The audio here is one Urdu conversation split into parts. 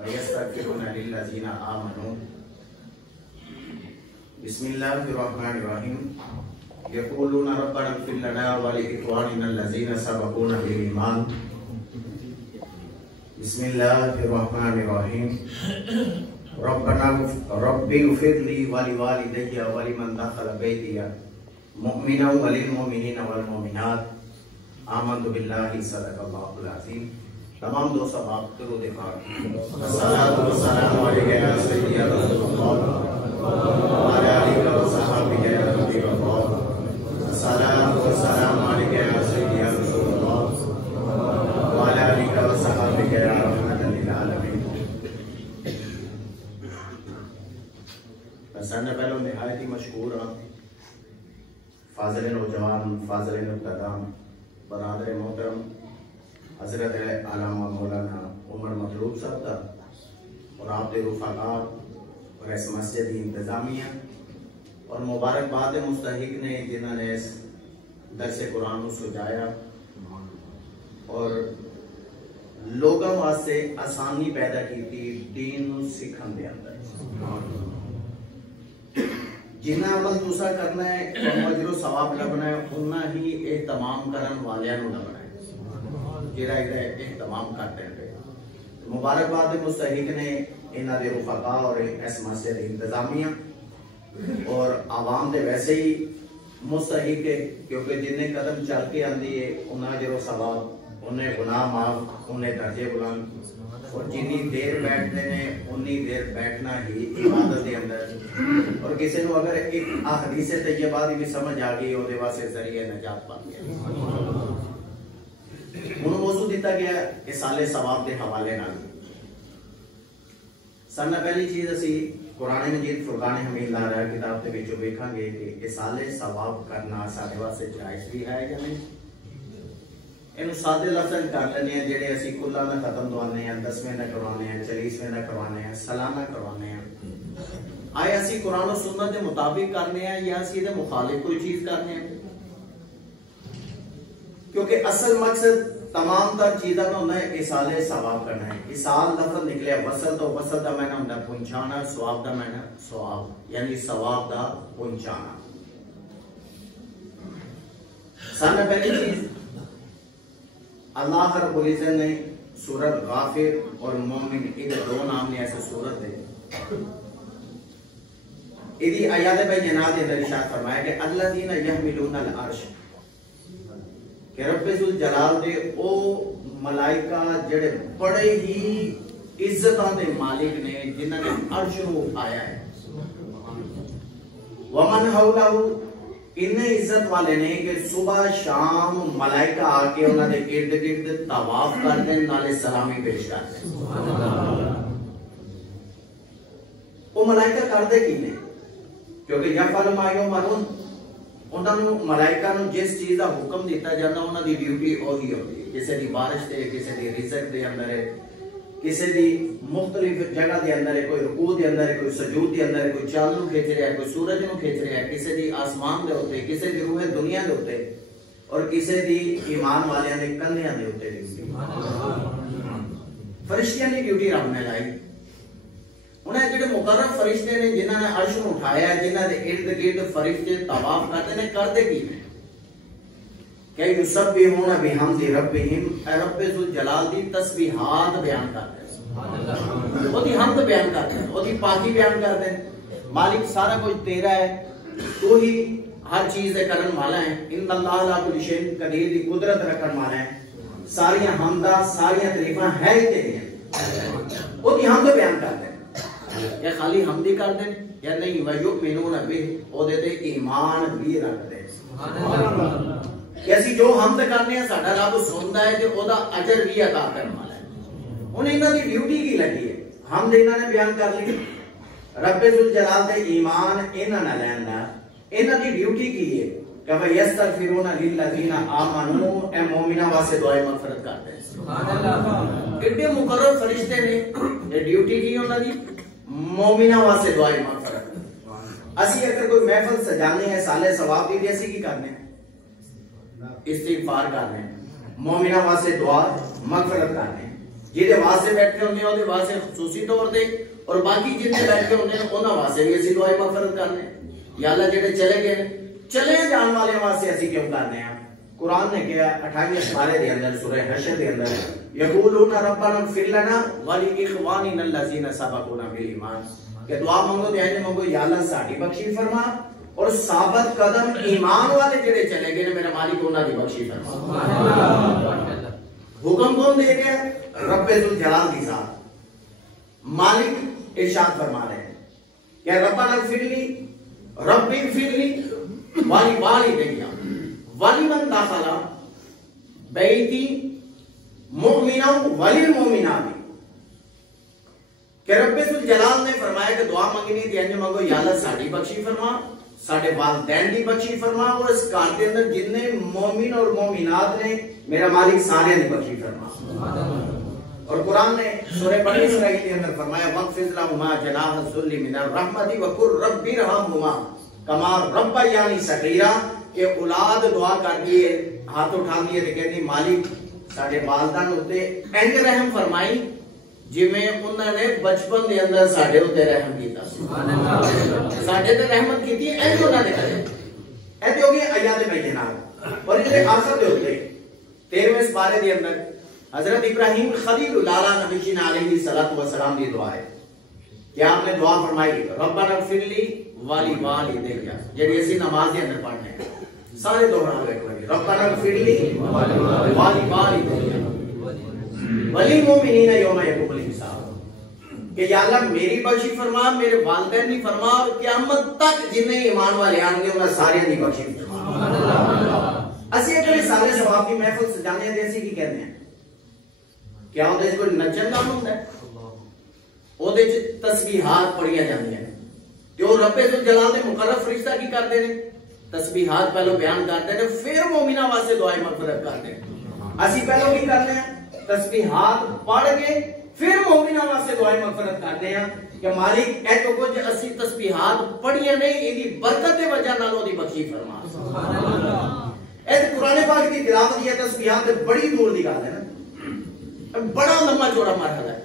وَيَسْتَغْفِرُونَ لِلَّذِينَ آمَنُوا بسم اللہ الرحمن الرحیم یقولون ربنا اغفر لنا ولإخواننا الذین سبقونا بالایمان بسم اللہ الرحمن الرحیم رب اغفر لی ولوالدی ولمن دخل بیتی مؤمنا وللمؤمنین والمؤمنات آمنت باللہ صدق اللہ العظیم. تمام دوست آپ درود پاک الصلاۃ والسلام علیکہ یا سیدی یا رسول اللہ وعلی آلہ وصحبہ یا حبیب اللہ. الصلاۃ والسلام علیکہ یا سیدی یا رسول اللہ وعلی آلہ وصحبہ یا رحمۃ للعالمین. سب سے پہلے نہایت ہی مشکور ہوں فاضل نوجوان فاضل مقتدام برادر محترم حضرت علامہ مولانا عمر مطلوب صاحب کا اور آپ کے رفقاء اور اس مسجد کی انتظامیہ اور مبارکباد مستحق نے جنہوں نے اس درس قرآن کو سجایا اور لوگوں واسطے آسانی پیدا کی تھی دین سکھن دے اندر. جنہ عمل تسا کرنا ہے اجر و ثواب لبنا ہے اتنا ہی اہتمام کرن والیاں نو لبنا ہے جڑا اہتمام کرتے ہیں. مبارکباد مستحق نے انہاں دے رفقاء اور اس مسجد انتظامیہ اور عوام دے ویسے ہی مستحق ہے کیونکہ جنہیں قدم چل کے آندی ہے انہاں اجر و ثواب انہیں گناہ معاف انہیں درجے بلند اور جنی دیر بیٹھنے نے انی دیر بیٹھنا ہی عبادت کے اندر. اور کسی نو اگر ایک حدیث طیبہ بھی سمجھ آ گئی وہ واسطے ذریعہ نجات بن گیا. انہوں موضوع دیتا گیا اصال ثواب کے حوالے نال. سب پہلی چیز اسی قرآن مجید فرقان حمید لا رہا کتاب کے وچوں ویکھاں گے کہ اصال ثواب کرنا سارے واسطے جائز بھی ہے یا نہیں. انہوں سادے لفظ کر لینے ہیں جڑے اسی کلا نہ ختم دوانے ہیں 10ویں نہ کروانے ہیں 40ویں نہ کروانے ہیں سالانہ کروانے ہیں. آیا اسی قرآن و سنت کے مطابق کرنے ہیں یا اسی دے مخالف کوئی چیز کرنے ہیں. کیونکہ اصل مقصد تمام تر چیزاں کا ہوتا ہے اصال ثواب کرنا ہے. اصال لفظ نکلے وصل تو وصل دا معنی ہوتا ہے پہنچانا, ثواب دا معنی ثواب یعنی ثواب دا پہنچانا. سب سے پہلی چیز اللہ رب العزت نے سورۃ غافر اور مومن یہ دو نام نے ایسے سورت ہے ایدی آیات بینات اندر ارشاد فرمایا کہ الذین یحملون العرش کہ رب ذوالجلال دے او ملائکہ جڑے بڑے ہی عزتاں دے مالک نے جنہاں نے عرش نو اٹھایا ہے. ومن حولہ انہیں عزت والے نے کہ صبح شام ملائکہ آ کے انہاں دے ارد گرد طواف کرتے ہیں نالے سلامی پیش کرتے ہیں. وہ ملائکہ کردے کی نے کیونکہ یفعل ما یؤمرون انہاں نو ملائکہ نو جس چیز دا حکم دیتا جاتا انہاں دی ڈیوٹی وہی ہوتی ہے. کسی دی بارش دے کسی دی رزق دے اندر ہے کسی دی مختلف جگہ دے اندر ہے کوئی رکوع دے اندر ہے کوئی سجود دے اندر ہے کوئی چاند نو کھینچ رہا ہے کوئی سورج نو کھینچ رہا ہے کسی دی آسمان دے ہوتے کسی دی روح دنیا دے ہوتے اور کسی دی ایمان والیاں دے کندھیاں دے ہوتے. فرشتیاں دی ڈیوٹی رب نے لائی. انہیں جڑے مقرر فرشتے نے جنہاں نے عرش نو اٹھایا ہے جنہاں دے ارد گرد فرشتے طواف کرتے نے کردے کی نے کہ یسبحون بحمد ربہم رب ذوالجلال دی تسبیحات بیان کرتے ہیں وہ دی حمد بیان کرتے ہیں وہ دی پاکی بیان کرتے ہیں. مالک سارا کچھ تیرا ہے تو ہی ہر چیز دے کرن والا ہے. ان اللہ لا کل شیء قدیر دی قدرت رکھن والا ہے. ساریاں حمدہ ساریاں تعریفاں ہے تیری ہیں وہ دی حمد بیان کرتے ہیں. یا خالی حمدی کرتے ہیں یا نہیں وَيُؤْمِنُونَ بِهِ او دے دے ایمان بھی رکھتے ہیں کہ اسی جو حمد کرنے ہیں ساڈا رب سندا ہے تے او دا اجر بھی عطا کرن والا ہے. انہیں انہاں دی ڈیوٹی کی لگی ہے حمد انہاں نے بیان کر لی رب ذوالجلال دے ایمان انہاں نہ لیندا انہاں دی ڈیوٹی کی ہے کہ یستغفرون للذین آمنوا اے مومناں واسطے دعائے مغفرت کرتے ہیں. سبحان اللہ. ایڈے مقرر فرشتے نے یہ ڈیوٹی کی انہاں دی مومناں واسطے دعائے مغفرت. اسی اگر کوئی محفل سجانے ہیں سالے ثواب دی اسی کی کرنے ہیں استغفار کرنے ہیں مومناں واسطے دعا مغفرت کرنے ہیں. جہدے واسطے بیٹھے ہوندے ہیں واسطے خصوصی طور تے، اور باقی جتنے بیٹھے ہوندے ہیں انہاں واسطے بھی اسی دعائے مغفرت کرنے ہیں۔ یا اللہ جڑے چلے گئے چلے جان والے واسطے اسی کیوں کرنے ہیں؟ قرآن نے کہا 28 سپارے دے اندر سورہ حشر دے اندر یقولون ربنا اغفر لنا ولاخواننا الذین سبقونا بالایمان، کہ دعا مانگو تے مانگو یا اللہ ساڈی بخشی فرما اور ثابت قدم ایمان والے جڑے چلے گئے میرا مالک انہاں دی بخشی فرما۔ سبحان اللہ۔ حکم کون دے گیا؟ رب ذوالجلال کی ذات مالک ارشاد فرما رہے ہیں کہ ربنا اغفر لی رب اغفر لی ولوالدی ولمن دخل بیتی مؤمنا وللمؤمنات، کہ رب ذوالجلال نے فرمایا کہ دعا مانگنی تھی انج مانگو یا اللہ ساڈی بخشی فرما، ساڈے والدین دی بخشی فرما، اور اس گھر دے اندر جتنے مومن اور مومنات نے میرا مالک سارے دی بخشی فرما۔ اور قرآن نے سورہ بنی اسرائیل کے اندر فرمایا وَاخْفِضْ لَهُمَا جَنَاحَ الذُّلِّ مِنَ الرَّحْمَةِ وَقُلْ رَبِّ ارْحَمْهُمَا كَمَا رَبَّيَانِي صَغِيرًا، کہ اولاد دعا کر دیے ہاتھ اٹھا دیے تے کہندی مالک ساڈے والدین اُتے انج رحم فرمائی جویں انہاں نے بچپن دے اندر ساڈے اُتے رحم کیتا۔ سبحان اللہ۔ ساڈے تے رحمت کیتی انج انہاں نے کرے۔ اے تے ہو گئی آیات بینات۔ اور جڑے آخر دے اُتے 13ویں سپارے دے اندر حضرت ابراہیم خلیل اللہ نبی جی علیہ الصلوۃ والسلام دی دعا ہے کہ آپ نے دعا فرمائی ربنا اغفر لی ولوالدی، جڑی اسی نماز دے اندر پڑھنے ہیں سارے دوہراؤ ایک بار ربنا اغفر لی ولوالدی وللمؤمنین یوم یقوم الحساب، کہ یا اللہ میری بخشی فرما، میرے والدین دی فرما، اور قیامت تک جنہیں ایمان والے آن گے انہاں سارے دی بخشی فرما۔ اسی اگر سارے ثواب کی محفل سجانے ہیں ایسی کی کہتے ہیں کیا ہوتا ہے؟ کوئی نچن کا ہوتا ہے وہ تسبیحات پڑھیا جاندی ہیں کہ وہ رب ذوالجلال دے مقرر فرشتہ کی کرتے ہیں تسبیحات پہلو بیان کرتے ہیں پھر مومنہ واسطے دعائیں مغفرت کرتے ہیں۔ اسی پہلو کی کرتے ہیں تسبیحات پڑھ کے پھر مومنہ واسطے دعائیں مغفرت کرتے ہیں کہ مالک اے تو کچھ اسی تسبیحات پڑھیا نہیں ایدی برکت دے وجہ نال او دی بخشی فرما۔ سبحان اللہ۔ اے قرآن پاک کی تلاوت یہ تسبیحات بڑی دور دی گل ہے نا، بڑا لمبا چوڑا مرحلہ ہے،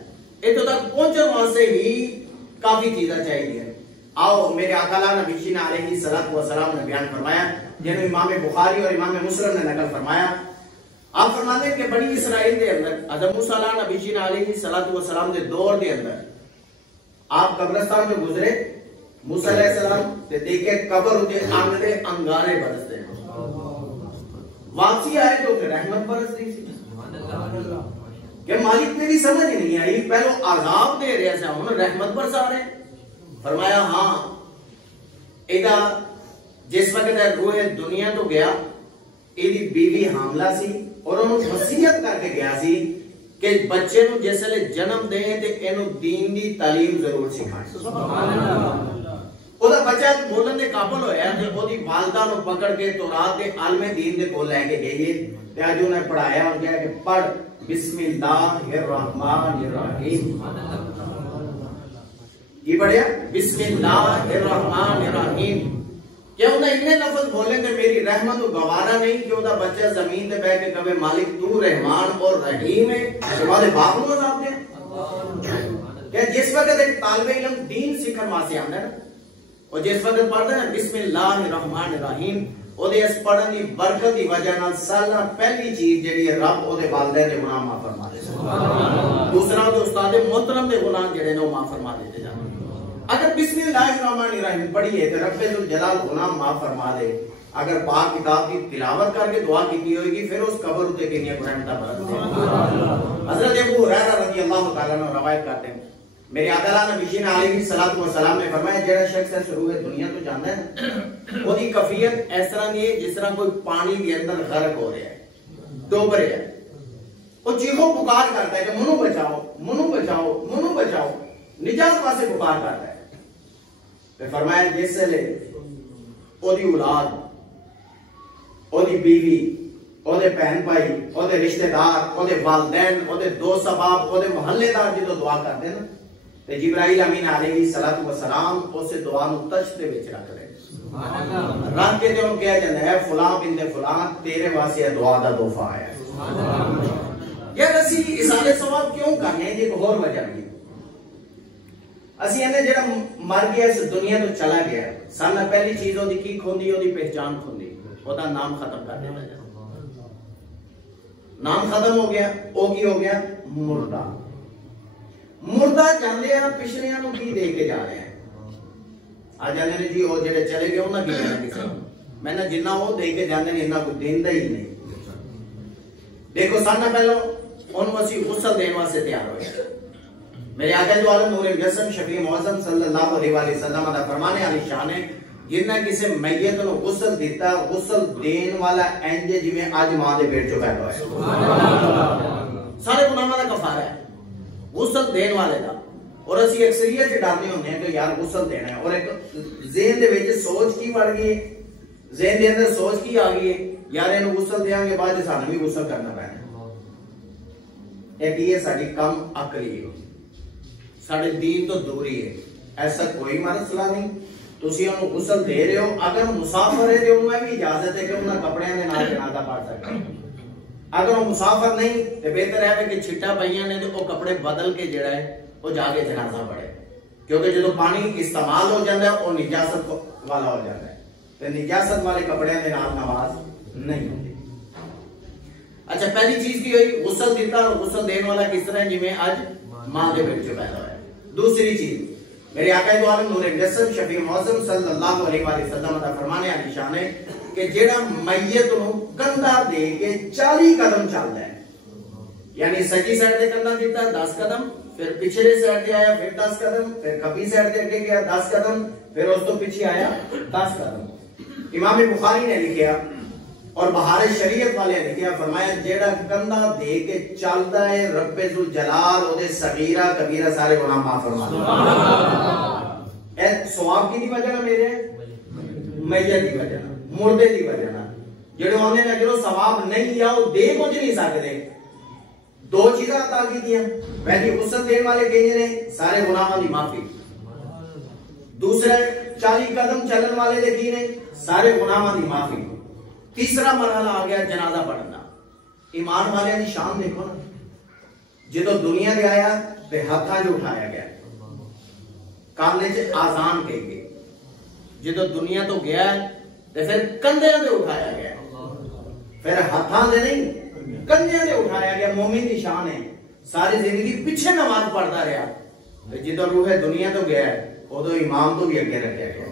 اتو تک پہنچنے واسطے ہی کافی چیزیں چاہیے ہیں۔ آؤ میرے آقا نبی جی علیہ الصلوۃ والسلام نے بیان فرمایا جنہوں امام بخاری اور امام مسلم نے نقل فرمایا، آپ فرماتے ہیں کہ بنی اسرائیل دے اندر حضرت موسیٰ نبی جی علیہ الصلوۃ والسلام دے دور دے اندر آپ قبرستان جو گزرے موسیٰ علیہ السلام تے دیکھے قبر ہوتے انگ دے انگارے برستے ہیں، واپسی آئے تو پھر رحمت برستی سی کہ مالک میری سمجھ نہیں آئی، پہلو عذاب دے رہے سے ہم رحمت برسا رہے ہیں۔ فرمایا ہاں ایدہ جس وقت روح دنیا تو گیا ایدی بیوی حاملہ سی اور انہوں وصیت کر کے گیا سی کہ بچے نو جس لئے جنم دیں تے انہوں دین دی تعلیم ضرور سکھائیں۔ سبحان اللہ۔ او دا بچہ بولن دے قابل ہویا تے او دی والدہ نو پکڑ کے تورات دے عالم دین دے کو لے کے گئیے تے آج انہیں پڑھایا اور کہا کہ پڑھ بسم اللہ الرحمن الرحیم، یہ پڑھیا بسم اللہ الرحمن الرحیم، کیا انہیں اتنے لفظ بولیں کہ میری رحمت و گوارا نہیں کہ انہیں بچہ زمین دے بیٹھ کے کبھی مالک تو رحمان اور رحیم ہے تمہارے باپ کو عذاب دیں؟ کہ جس وقت ایک طالب علم دین سیکھن واسطے آتا ہے اور جس وقت پڑھتا ہے بسم اللہ الرحمن الرحیم او دے اس پڑھن دی برکت دی وجہ نال سالہ پہلی چیز جڑی ہے رب او دے والدین دے گناہ معاف فرما دے۔ دوسرا تو استاد محترم دے گناہ جڑے نے معاف فرما دیتے جاندے۔ اگر بسم اللہ الرحمن الرحیم پڑھیے تو رب ذوالجلال گناہ معاف فرما دے۔ اگر پاک کتاب کی تلاوت کر کے دعا کی ہوئے گی پھر اس قبر تے کنیاں رحمتاں برستے ہیں۔ حضرت ابو ہریرہ رضی اللہ تعالیٰ عنہ روایت کرتے ہیں میرے آقا نبی جی علیہ الصلوۃ والسلام نے فرمایا جڑا شخص ہے شروع دنیا تو جاندا ہے وہ دی کیفیت اس طرح نہیں ہے جس طرح کوئی پانی کے اندر غرق ہو رہا ہے، ڈوب رہا ہے، وہ چیخو پکار کرتا ہے کہ منو بچاؤ منو بچاؤ منو بچاؤ، نجات واسطے پکار کرتا ہے۔ پھر فرمایا جس لے او دی اولاد او دی بیوی او دے بہن بھائی او دے رشتہ دار او دے والدین او دے دوست احباب او دے محلے دار جدو دعا کرتے ہیں تے جبرائیل امین علیہ الصلوۃ والسلام اس دعا نو تشت دے وچ رکھ دے، سبحان اللہ، رکھ کے تے انہوں کہا جاندا ہے فلاں بن فلاں تیرے واسطے دعا دا تحفہ آیا ہے۔ یار اسی اصالے ثواب کیوں کرنے ہیں؟ ایک اور وجہ بھی اسی انہیں جڑا مر گیا اس دنیا تو چلا گیا سانہ پہلی چیز ہوتی کی کھوندی ہوتی پہچان کھوندی ہوتا نام ختم کر دیتا جائے نام ختم ہو گیا او کی ہو گیا مردہ مردہ جاندے ہیں پچھلے انہوں کی دے کے جا رہے ہیں آج جانے نے جی وہ جڑے چلے گئے انہوں کی دینا کسی میں نے جنہ وہ دے کے جانے انہوں کو دیندہ ہی نہیں دیکھو سانہ پہلو انہوں اسی غسل دین واسے تیار ہوئے میرے آقا جو عالم نور جسم شفیع معظم صلی اللہ علیہ وسلم دا فرمانے علی شان ہے جنہ کسی میت نو غسل دیتا غسل دین والا اینجے جی میں آج ماں دے پیٹ چو پیدا ہے سارے گناہوں دا کفارہ ہے غسل دین والے دا اور اسی اکثریت سے ڈالنے ہونے ہیں کہ یار غسل دینا ہے اور ایک ذہن دے وچ سوچ کی بڑھ گئی ذہن دے اندر سوچ کی آ گئی یار انہوں غسل دیاں گے بعد سانوں بھی غسل کرنا پڑنا ایک یہ ساڈی کم عقلی ہے ساڑھے دین تو دوری ہے ایسا کوئی مسئلہ نہیں تسی انہوں غسل دے رہے ہو اگر مسافر ہے تو انہوں بھی اجازت ہے کہ انہوں کپڑے نے نال جنازہ پڑھ سکتے اگر وہ مسافر نہیں تو بہتر ہے کہ چھٹا پئیاں نے تو وہ کپڑے بدل کے جڑا ہے وہ جا کے جنازہ پڑھے کیونکہ جو پانی استعمال ہو جاتا ہے وہ نجاست والا ہو جاتا ہے تو نجاست والے کپڑے نے نال نماز نہیں ہوتی اچھا پہلی چیز کی ہوئی غسل دیتا اور غسل دین والا کس طرح جی میں آج ماں دے بچے پیدا ہوا ہے دوسری چیز میرے آقا دو عالم نور جسم شفیع معظم صلی اللہ علیہ وسلم دا فرمانے علی شان ہے کہ جیڑا میت نو کندھا دے کے 40 قدم چلتا ہے یعنی سجی سائڈ دے کندھا دیتا 10 قدم پھر پچھلے سائڈ دے آیا پھر 10 قدم پھر کبھی سائڈ دے اگے گیا 10 قدم پھر اس تو پیچھے آیا 10 قدم امام بخاری نے لکھیا اور بہار شریعت والے نے کیا فرمایا جیڑا کندھا دے کے چلتا ہے رب ذوالجلال او دے صغیرہ کبیرہ سارے گناہ معاف فرما دے اے ثواب کی دی وجہ نہ میرے میت دی وجہ نہ مردے دی وجہ نہ جڑے ہونے نہ جڑو ثواب نہیں یا وہ دے کچھ نہیں سکتے دو چیزاں عطا کی دیا پہلی غسل دین والے کہنے نے سارے گناہوں دی معافی دوسرا 40 قدم چلن والے دے کی نے سارے گناہوں دی معافی تیسرا مرحلہ آ گیا جنازہ پڑھنا ایمان والے نے شان دیکھو نا جدو دنیا دے آیا تے ہتھاں جو اٹھایا گیا کامنے چ آزان کہے گئے جدو دنیا تو گیا تے پھر کندھیاں دے اٹھایا گیا پھر ہتھاں دے نہیں کندھیاں دے اٹھایا گیا مومن دی شان ہے ساری زندگی پیچھے نماز پڑھتا رہا جدو روح دنیا تو گیا ادو امام تو بھی اگے رکھا گیا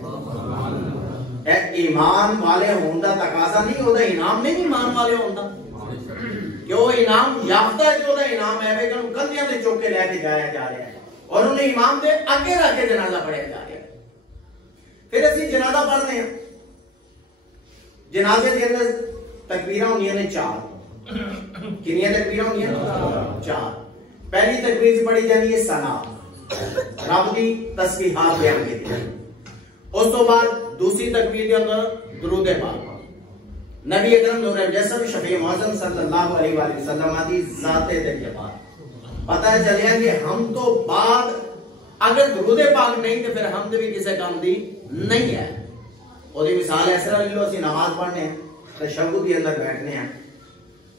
ایمان والے ہوندہ تقاضا نہیں ہوتا انعام نہیں ایمان والے ہوندہ کہ وہ انعام یافتہ ہے جو انعام ہے کہ انہوں کندھیاں دے چوکے لے کے جایا جا رہے ہیں اور انہیں امام دے آگے رکھ کے جنازہ پڑھیا جا رہے ہیں پھر اسی جنازہ پڑھنے ہیں جنازے کے اندر تکبیرہ ہونی ہیں 4 کنیاں تکبیرہ ہونی ہیں 4 پہلی تکبیر سے پڑھی جانی ہے ثنا رب دی تسبیحات بیان کی تھی اس تو بعد دوسری تکبیر کے اندر درود پاک نبی اکرم نور جسم شفیع معظم صلی اللہ علیہ وآلہ وسلم دی ذات دل کے بعد پتہ ہے چلے کہ ہم تو بعد اگر درود پاک نہیں تو پھر ہم بھی کسی کام دی نہیں ہے اور یہ مثال ایسے رہا لو اسی نماز پڑھنے ہیں تشہد کے اندر بیٹھنے ہیں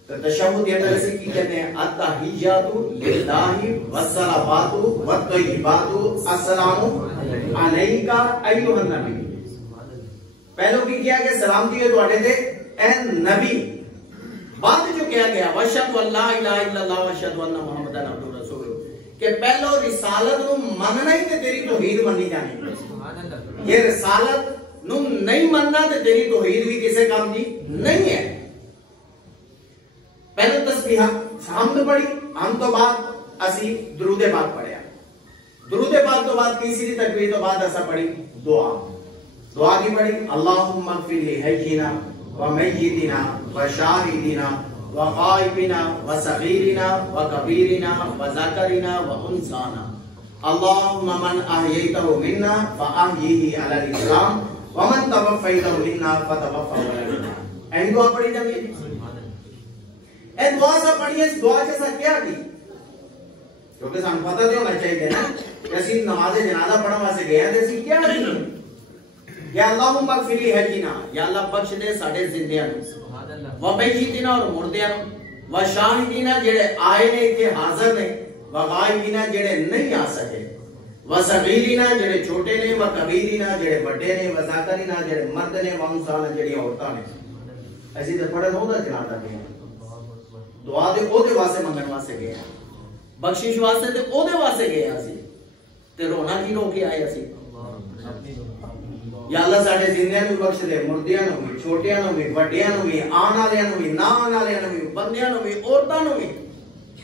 تو تشہد کے اندر اسی کی کہتے ہیں التحیات للہ والصلوات والطیبات السلام علیکہ ایھا النبی پہلو کی کیا کہ سلامتی ہے تواڈے تے اے نبی بعد جو کیا گیا واشهد ان لا الہ الا اللہ واشهد ان محمد عبدہ رسول کہ پہلو رسالت نو مننا ہی تے تیری توحید مننی جانی یہ رسالت نو نہیں مننا تے تیری توحید بھی کسے کام دی نہیں ہے پہلو تسبیح حمد پڑھی ہم تو بعد اسی درود پاک پڑھیا درود پاک تو بعد تیسری تکبیر تو بعد ایسا پڑھی دعا کی پڑھی اللہم اغفر لی حینا ومیتنا وشاہدنا وغائبنا وصغیرنا وکبیرنا وذکرنا وانسانا اللہم من احییتہ منا فاحییہ علی الاسلام ومن توفیتہ منا فتوفہ علی الاسلام این دعا پڑھی جاتی ہے اے دعا سا پڑھی ہے اس دعا جیسا کیا دی کیونکہ سان پتہ دے ہونا چاہیے نا کہ اسی نماز جنازہ پڑھا واسے گیا تھے اسی کیا دی یا اللہم اغفر لی حینا یا اللہ بخش دے ساڑھے زندیاں و بیتنا اور مردیاں وشاہدین جڑے آئے نے کہ حاضر نے، وغائبین جڑے نہیں آ سکے، وصغیرین جڑے چھوٹے نے، وکبیرین جڑے بڑے نے، وذاکرین جڑے مرد نے، وانسان جڑی عورتاں نے. ایسی تے پڑھن ہوگا جنازہ دے دعا دے او دے واسطے منگن واسطے گئے ہیں، بخشش واسطے تے او دے واسطے گئے ہیں اسی تے رونا کی رو کے آئے اسی. یا اللہ ساڈے زندیاں نوں بخش دے، مردیاں نوں بھی، چھوٹیاں نوں بھی، وڈیاں نوں بھی، آن والیاں نوں بھی، نہ آن والیاں نوں بھی، بندیاں نوں بھی، عورتاں نوں بھی.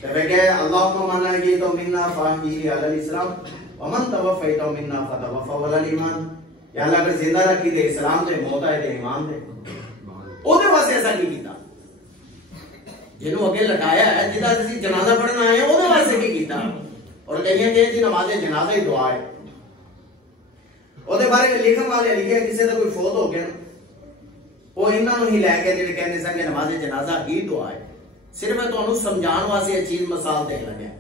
تے کہ اللہم من احییت منا فاحیہ علی الاسلام ومن توفیت منا فتوفہ علی الایمان. یا اللہ اگر زندہ رکھی دے اسلام تے، موت آئے دے ایمان دے. او دے واسطے ایسا کی کیتا جنوں اگے لٹایا ہے، جدا اسی جنازہ پڑھنا آئے او دے واسطے کی کیتا. اور کہیں کہ جی نماز جنازہ ہی دعا ہے. او دے بارے میں لکھن والے لکھیا کسی دا کوئی فوت ہو گیا وہ انہاں نوں ہی لے کے جڑے کہندے سن کہ نماز جنازہ ہی دعا ہے. صرف میں تانوں سمجھان واسطے یہ چیز مثال دے لگا.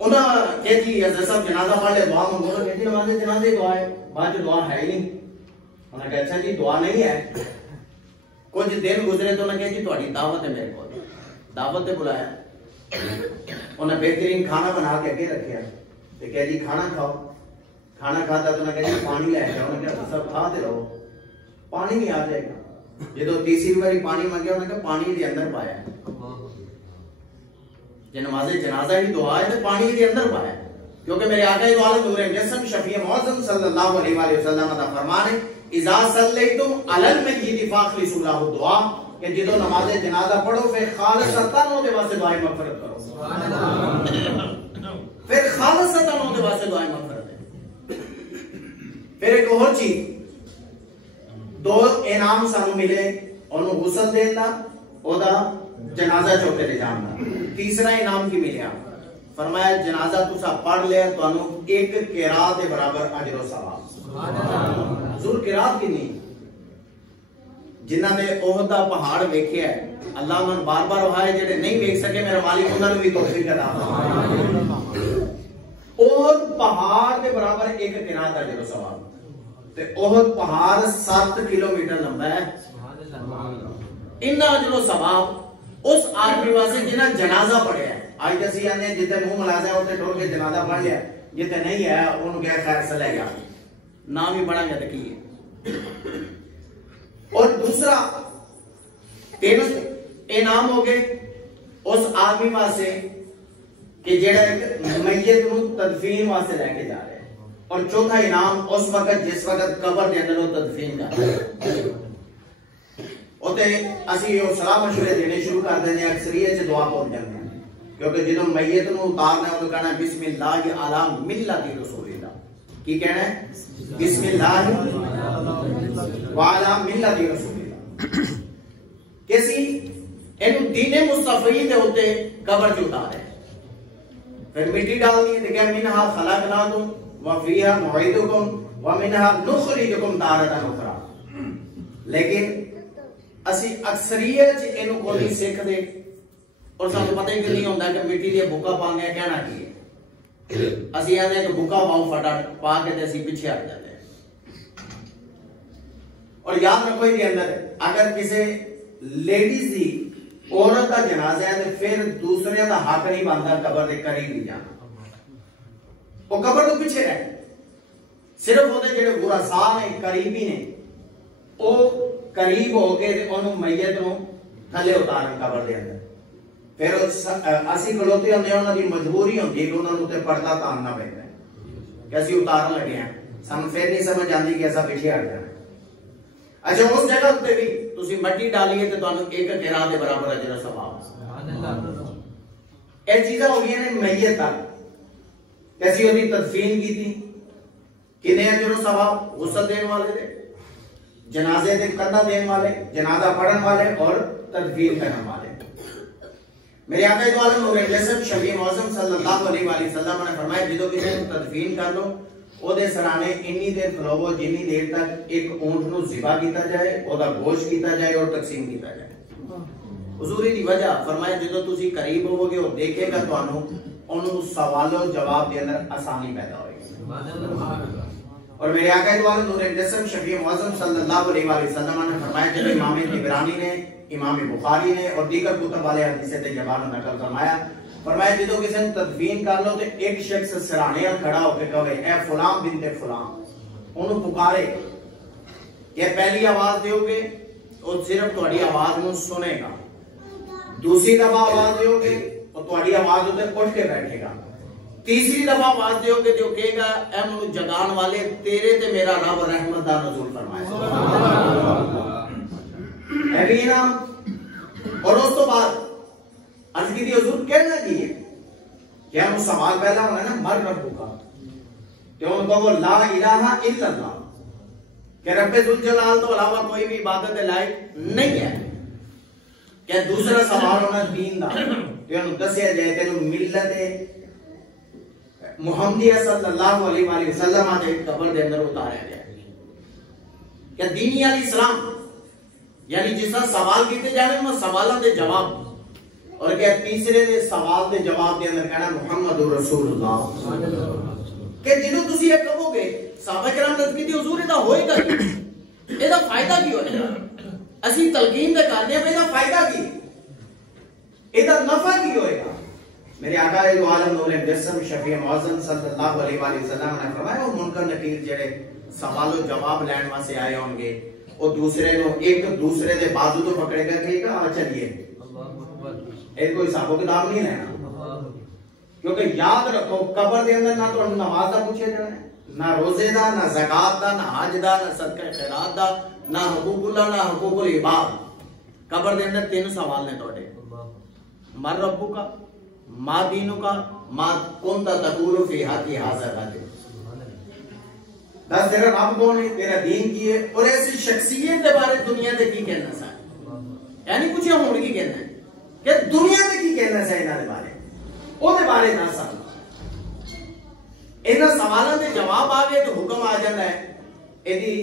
انہاں کہ جی حضرت صاحب جنازہ پڑھ لے دعا منگو، کہ جی نماز جنازہ ہی دعا ہے، بعد دعا ہے ہی نہیں. انہاں نے کہا اچھا جی دعا نہیں ہے. کچھ دن گزرے تو انہاں نے کہا جی تہاڈی دعوت ہے میرے کول، دعوت تے بلایا. انہاں بہترین کھانا بنا کے اگے رکھیا تے کہا جی کھانا کھاؤ. کھانا کھاتا تو انہاں نے کہا جی پانی لے جاؤ. انہاں نے کہا سب کھاتے رہو، پانی نہیں آ جائے گا. جدو تیسری باری پانی منگیا انہوں نے کہا پانی دے اندر پایا ہے. یہ نماز جنازہ ہی دعا ہے تو پانی دے اندر پایا ہے. کیونکہ میرے آقا دو عالم نور مجسم شفیع معظم صلی اللہ علیہ وآلہ وسلم کا فرمان ہے اذا صلیتم علی المیت فاخلصوا له الدعاء، کہ جدو نماز جنازہ پڑھو پھر خالصتاً دے واسطے دعائے مغفرت کرو. سبحان اللہ. پھر خالصتاً دے واسطے دعائے مغفرت ہے. پھر ایک اور چیز، دو انعام سانو ملے، انہوں غسل دیتا، او دا جنازہ چوکے لے جانا. تیسرا انعام کی ملیا، فرمایا جنازہ تسا پڑھ لیا تو انہوں ایک قرات برابر اجر و ثواب. حضور قرات کی نہیں، جنہاں نے احد دا پہاڑ ویکھیا ہے اللہ انہوں بار بار وہائے، جڑے نہیں ویکھ سکے میرا مالک انہوں نے بھی توفیق عطا فرمائے. احد پہاڑ دے برابر ایک قرات اجر و ثواب. تے احد پہاڑ 7 کلومیٹر لمبا ہے. انہاں اجر و ثواب اس آدمی واسطے جنہاں جنازہ پڑھیا ہے. آج جیسی آنے جتے منہ ملازہ ہے اسے ٹھوڑ کے جنازہ پڑھ لیا، جتے نہیں ہے انہوں کیا خیر سے لے گا، نام ہی بڑھا گیا تکی ہے. اور دوسرا تین انعام ہو گئے اس آدمی واسطے کہ جڑا میت نو تدفین واسطے لے کے جا رہے ہیں. اور چوتھا انعام اس وقت جس وقت قبر دے اندر وہ تدفین کر رہے ہیں. اوتے اسی یہ صلاح مشورے دینے شروع کر دینے، اکثریت سے دعا پہنچ جاتے ہیں. کیونکہ جنہوں میت نو اتارنا ہے انہوں کہنا ہے بسم اللہ علی ملت رسول اللہ. کی کہنا ہے؟ بسم اللہ وعلی ملت رسول اللہ. کسی انہوں دین مصطفی دے ہوتے قبر جو اتارے، پھر مٹی ڈال دی کہ منہا خلقناکم وفیہا نعیدکم ومنہا نخرجکم تارۃ اخری. لیکن اسی اکثریت انہوں کو نہیں سیکھ دے اور سب پتہ ہی نہیں ہوتا کہ مٹی دے بھوکا پانگے کہنا کی ہے. اسی آنے ہیں کہ بھوکا پاؤ پھٹا پا کے تے اسی پیچھے ہٹ جاتے ہیں. اور یاد رکھو ہی اندر اگر کسی لیڈیز دی عورت کا جنازہ ہے تو پھر دوسرے دا حق نہیں بنتا قبر دے قریب نہیں جانا. وہ قبر تو پیچھے رہے، صرف ہوتے جڑے ورثاء نے قریبی نے وہ قریب ہو کے انہوں میت نو تھلے اتارن قبر دے اندر. پھر اسی کھلوتے ہوندے انہاں دی مجبوری ہوندی کہ انہاں نوں تے پردہ تاننا پیندا ہے کہ اسی اتارن لگے ہیں. سانوں پھر نہیں سمجھ آندی کہ ایسا پیچھے ہٹ جانا. اچھا اس جگہ تے بھی تسی مٹی ڈالیے تے تانوں ایک قرات دے برابر اجر و ثواب. سبحان اللہ. اے چیزاں ہو گئی نے میت تک. کیسی ہوتی تدفین کی تھی، کنے اجر و ثواب؟ غسل دین والے دے، جنازے دے کندھا دین والے، جنازہ پڑھن والے اور تدفین کرن والے. میرے آقا دو عالم نور مجسم شفیع معظم صلی اللہ علیہ وآلہ وسلم نے فرمایا جدو کسی کو تدفین کر لو او دے سرانے انی دیر کھلوو جنی دیر تک ایک اونٹ نو ذبح کیتا جائے، او دا گوشت کیتا جائے اور تقسیم کیتا جائے. حضوری دی وجہ فرمایا جدو تسی قریب ہوو گے اور دیکھے گا تو انہوں سوال و جواب دے اندر آسانی پیدا ہوئے گی. اور میرے آقا دو عالم نور مجسم شفیع معظم صلی اللہ علیہ وآلہ وسلم نے فرمایا جب امام طبرانی نے امام بخاری نے اور دیگر کتب والے حدیث تے جواب نقل فرمایا، فرمایا جدو کسی نے تدفین کر لو تو ایک شخص سرانے کھڑا ہو کے کہے اے فلاں بنت فلاں، انہوں پکارے کہ پہلی آواز دیو گے اور صرف تہاڈی آواز نو سنے گا، دوسری دفعہ آواز دیو گے اور تہاڈی آواز تے اٹھ کے بیٹھے گا، تیسری دفعہ آواز دیو گے جو کہے گا اے منو جگان والے تیرے تے میرا رب رحمت دا نزول فرمائے۔ اور اس تو بعد عرض کی حضور کہنا کی ہے کیا وہ سوال پیدا ہونا ہے نا مر ربو کا، تو ان کو وہ لا الہ الا اللہ کہ رب ذوالجلال تو علاوہ کوئی بھی عبادت لائق نہیں ہے، کہ دوسرا سوال ہونا دین دا، تو ان دسیا جائے کہ ملت محمدیہ صلی اللہ علیہ وآلہ وسلم آتے قبر دے اندر اتارے گئے کہ دینی علیہ السلام یعنی جس طرح سوال کیتے جانے وہ سوالوں دے جواب، اور کیا تیسرے دے سوال دے جواب دے اندر کہنا محمد رسول اللہ، کہ جنہوں تسی یہ کہو گے صحابہ کرام نے کہتی حضور یہ ہوئے گا یہ دا فائدہ کی ہوئے گا، اسی تلقین دے کرنے پہ یہ فائدہ کی، یہ دا نفع کی ہوئے گا۔ میرے آقا عالم نور جسم شفیع معظم صلی اللہ علیہ وآلہ وسلم نے فرمایا وہ منکر نکیر جڑے سوال و جواب لین واسطے آئے ہوں گے وہ دوسرے نو ایک دوسرے دے بازو تو پکڑے گا کہ آ چلیے ایک کوئی حساب و کتاب نہیں لینا، کیونکہ یاد رکھو قبر دے اندر نہ تو نماز دا پوچھے جانا ہے، نہ روزے دا، نہ زکات دا، نہ حج دا، نہ صدقہ خیرات دا، نہ حقوق اللہ، نہ حقوق العباد۔ قبر دے اندر تین سوال نے توڑے، مر ربو کا، ما دینو کا، ما کنتا تقول فی حقی حاضر حاضر، بس تیرا رب کون ہے، تیرا دین کی ہے، اور ایسی شخصیت کے بارے دنیا دے کی کہنا سا، یعنی کچھ ہم کی کہنا ہے کہ دنیا دے کی کہنا سا انہاں دے بارے، او دے بارے نہ سا، انہاں سوالوں دے جواب آ گئے تو حکم آ جاتا ہے ایدی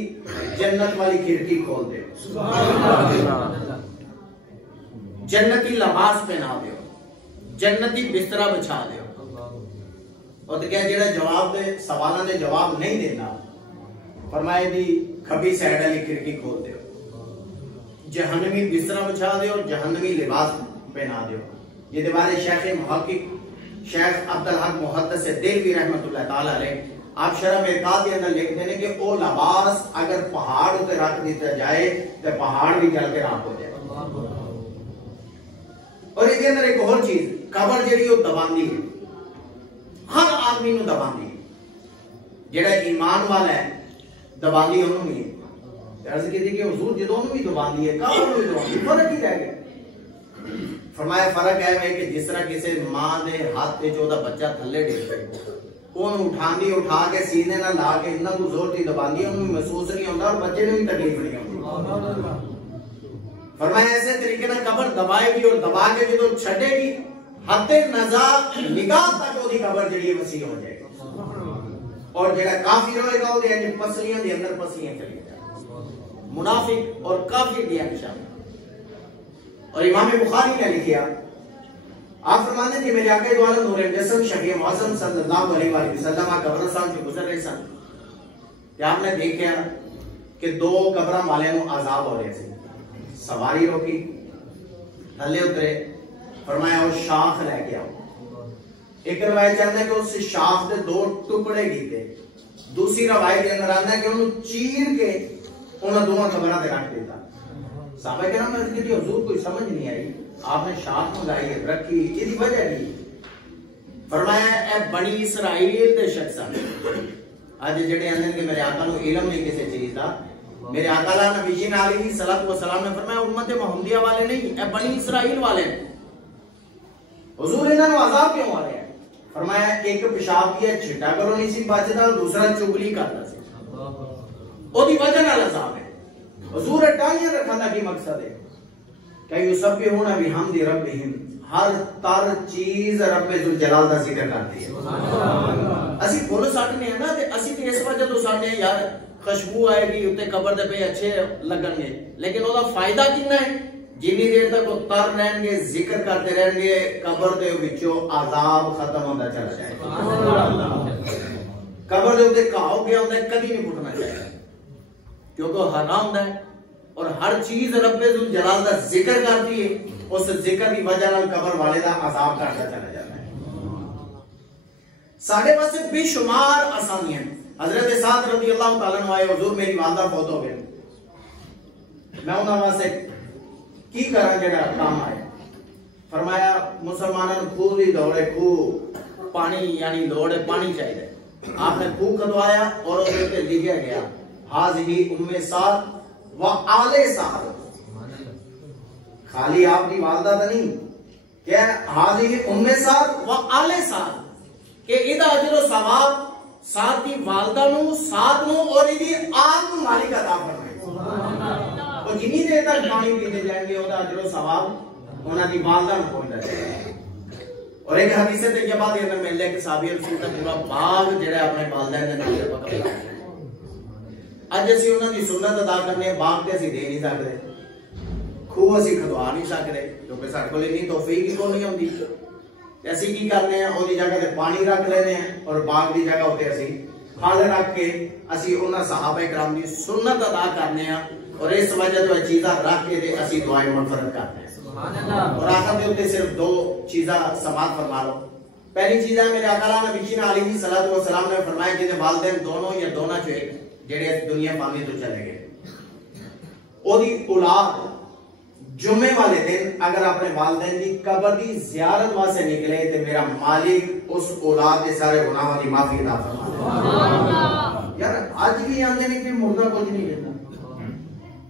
جنت والی کھڑکی کھول دے، جنتی لباس پہنا دے، جنتی بسترہ بچھا دے، اور تو کیا جڑا جواب دے سوالوں دے جواب نہیں دینا فرمائے دی کھبی سائیڈ والی کھڑکی کھول دے، جہنمی بسترہ بچھا دے اور جہنمی لباس پہنا دے۔ یہ دیوارے شیخ محقق شیخ عبدالحق محدث دہلوی رحمت اللہ تعالی علیہ آپ شرح مرقات کے اندر لکھ دینے کہ او لباس اگر پہاڑ تے رکھ دیتا جائے تو پہاڑ بھی جل کے راک ہو جائے۔ اور اس کے اندر ایک اور چیز قبر جڑی وہ دباندی ہے، ہر آدمی نو دباندی ہے، جڑا ایمان والا ہے دباندی انہوں نہیں ہے۔ عرض کی تھی کہ حضور جدوں بھی دباندی ہے قبر بھی دباندی، فرق ہی رہ گیا۔ فرمایا فرق ہے کہ جس طرح کسی ماں دے ہاتھ تے جو دا بچہ تھلے ڈگ پے اون اٹھاندی اٹھا کے سینے نہ لا کے اتنا کو زور دی دباندی انہوں محسوس نہیں ہوتا اور بچے نے بھی تکلیف نہیں ہوتی۔ فرمایا ایسے طریقے نہ قبر دبائے گی اور دبا کے جو چھڑے گی حد نظر نگاہ تک وہ دی قبر جڑی وسیع ہو جائے گی، اور جڑا کافر ہوئے گا وہ دے پسلیاں دے اندر پسلیاں چلی جائے، منافق اور کافر دی نشان۔ اور امام بخاری نے لکھیا آپ فرماتے ہیں کہ میرے آقا دوالہ نور جسم شفیع معظم صلی اللہ علیہ وآلہ وسلم قبرستان سے گزر رہے سن کہ آپ نے دیکھا کہ دو قبراں والے نو عذاب ہو رہے تھے، سواری روکی تھلے اترے، فرمایا وہ شاخ لے کے آؤ۔ ایک روایت چاہتا ہے کہ اس شاخ دے دو ٹکڑے کیتے، دوسری روایت کے اندر آتا ہے کہ انہوں چیر کے انہوں دونوں قبراں تے رکھ دیتا۔ صحابہ کرام نے کہا حضور کوئی سمجھ نہیں آئی، آپ نے شاخ منگائی ہے رکھی، یہ دی وجہ کی؟ فرمایا اے بنی اسرائیل دے شخص آج جڑے اندر کہ میرے آقا نو علم نہیں کسی چیز دا، میرے آقا نبی علیہ السلام نے فرمایا امت محمدیہ والے نہیں، اے بنی اسرائیل والے ہیں۔ حضور انہوں نے عذاب کیوں آ رہے ہیں؟ فرمایا ایک پیشاب کیا چھٹا کرو نہیں سی بچتا، دوسرا چگلی کرتا سی، وہ دی وجہ نال عذاب ہے۔ حضور ٹائیاں رکھنا کی مقصد ہے کہ یسبحون بحمد ربہم، ہر تر چیز رب ذوالجلال دا ذکر کرتی ہے۔ اسی پھول ساٹنے ہیں نا تے اسی تے اس وجہ تو ساٹنے ہیں یار خوشبو آئے گی اتے قبر دے پہ اچھے لگن گے، لیکن وہ دا فائدہ کتنا ہے؟ جنی دیر تک وہ تر رہن گے ذکر کرتے رہن گے قبر دے وچوں عذاب ختم ہوتا چلا جائے گا۔ قبر دے اتے کھاؤ گیا ہوتا ہے کبھی نہیں پھٹنا چاہیے، کیونکہ وہ حرام ہے، اور ہر چیز رب ذل جلال دا ذکر کرتی ہے، اس ذکر کی وجہ نال قبر والے دا عذاب کرتا چلا جاتا ہے۔ ساڑھے واسے بے شمار آسانیاں۔ حضرت سعد رضی اللہ تعالیٰ عنہ آئے، حضور میری والدہ فوت ہو گئے، میں انہاں واسے کی کرا جڑا کام آئے؟ فرمایا مسلمانوں خوہ دی دوڑے، خوہ پانی یعنی دوڑے پانی چاہیے، آپ نے خوہ کھدوایا اور اس پہ لکھا گیا حاضی ام سعد و آل سعد، خالی آپ کی والدہ تو نہیں کہ حاضی ام سعد و آل سعد، کہ ادھا اجر و ثواب سعد کی والدہ نو، سعد نو اور ادھی آل نو مالک عطا فرمائے، اور جنہی دیر تک پانی پیتے جائیں گے ادھا اجر و ثواب انہاں دی والدہ نو پہنچ جائے گا۔ اور ایک حدیث طیبہ کے اندر مل جائے کہ صحابی رسول کا پورا باغ جڑا اپنے والدین دے نام تے وقف کر دیا۔ اج اسی انہاں دی سنت ادا کرنے باغ تے اسی دے نہیں سکدے، خوہ اسی کھدوا نہیں سکدے کیونکہ ساڈے کول اتنی توفیق ہی کوئی نہیں ہوندی، تے اسی کی کرنے ہیں اودی جگہ تے پانی رکھ لینے ہیں اور باغ دی جگہ تے اسی پھل رکھ کے اسی انہاں صحابہ کرام دی سنت ادا کرنے ہیں، اور اس وجہ تو چیزاں رکھ کے تے اسی دعائیں منفرد کرتے ہیں۔ اور آخر دے ہوتے صرف دو چیزاں سماعت فرما لو۔ پہلی چیز ہے میرے آقا نبی علیہ السلام نے فرمایا جنہیں والدین دونوں یا دونوں چو ایک جڑے دنیا فانی تو چلے گئے، او دی اولاد جمعے والے دن اگر اپنے والدین دی قبر دی زیارت واسطے نکلے تے میرا مالک اس اولاد کے سارے گناہوں دی معافی عطا فرمائے۔ یار آج بھی آندے نہیں کہ مردہ کچھ نہیں لیتا،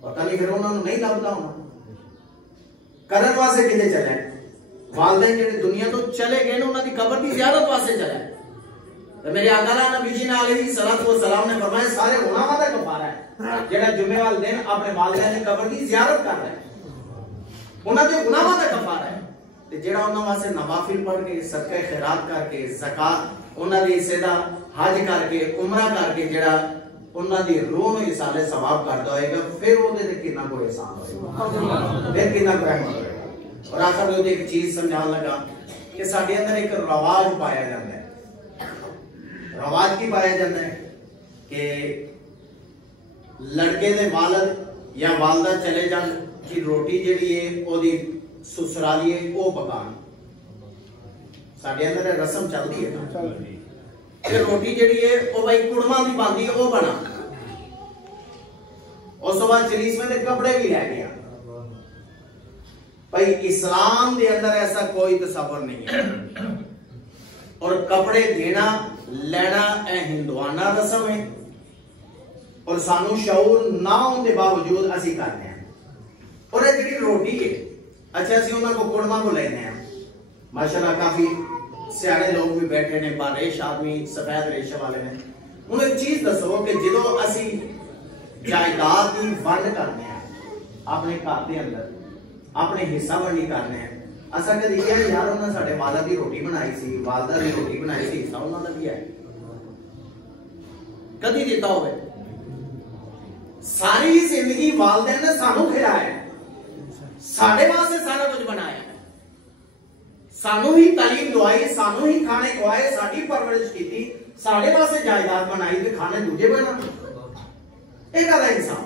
پتہ نہیں پھر انہوں نے نہیں لبتا ہونا کرن واسطے کدے چلے والدین جڑے دنیا تو چلے گئے انہاں دی قبر دی زیارت واسطے چلے، تو میرے آقا نبی جی علیہ السلام نے فرمایا سارے گناہاں دا کفارہ ہے جڑا جمعے والے دن اپنے والدین دی قبر دی زیارت کر رہا ہے، انہاں دے گناہاں دا کفارہ ہے، تے جڑا انہاں واسطے نوافل پڑھ کے صدقہ خیرات کر کے زکات انہاں دے حصے دا حج کر کے عمرہ کر کے جڑا انہاں دی روح نو اصالے ثواب کردا ہوئے گا، پھر وہ دے کتنا کوئی احسان ہوئے گا، پھر کتنا کوئی رحمت ہوئے گا۔ اور آخر میں ایک چیز سمجھان لگا کہ ساڈے اندر ایک رواج پایا جاتا ہے، رواج کی پایا جاتا ہے کہ لڑکے دے والد یا والدہ چلے جان کی روٹی جڑی ہے او دی سسرالی ہے او پکان، ساڈے اندر رسم چلتی ہے کہ روٹی جڑی ہے او بھائی کڑما دی باندھی ہے او بنا، اس تو بعد چلیس میں دے کپڑے بھی رہ گیا۔ بھائی اسلام دے اندر ایسا کوئی تصور نہیں ہے، اور کپڑے دینا لینا اے ہندوانہ رسم ہے، اور سانو شعور نہ ہونے باوجود اسی کرنے ہیں۔ اور یہ جڑی روٹی ہے اچھا اسی انہوں کو کڑما کو لینے ہیں، ماشاءاللہ کافی سیاڑے لوگ بھی بیٹھے نے، باریش آدمی سفید ریشہ والے نے، انہیں ایک چیز دسو کہ جدو اسی جائیداد کی ونڈ کرنے ہیں اپنے گھر دے اندر اپنے حصہ بنی کرنے ہیں، اسا کہ دیکھا یار انہوں نے ساڑھے والدہ دی روٹی بنائی سی، والدہ دی روٹی بنائی سی، حصہ انہوں نے دیا ہے، کدی دیتا ہوئے؟ ساری زندگی والدین نے سانو کھلایا ہے، ساڑھے واسطے سارا کچھ بنایا ہے، سانو ہی تعلیم دعائی، سانو ہی کھانے کھوائے، ساڑھی پرورش کی تھی، ساڑھے واسطے جائیداد بنائی تھی، کھانے دوجے بنا ایک آدھا انسان۔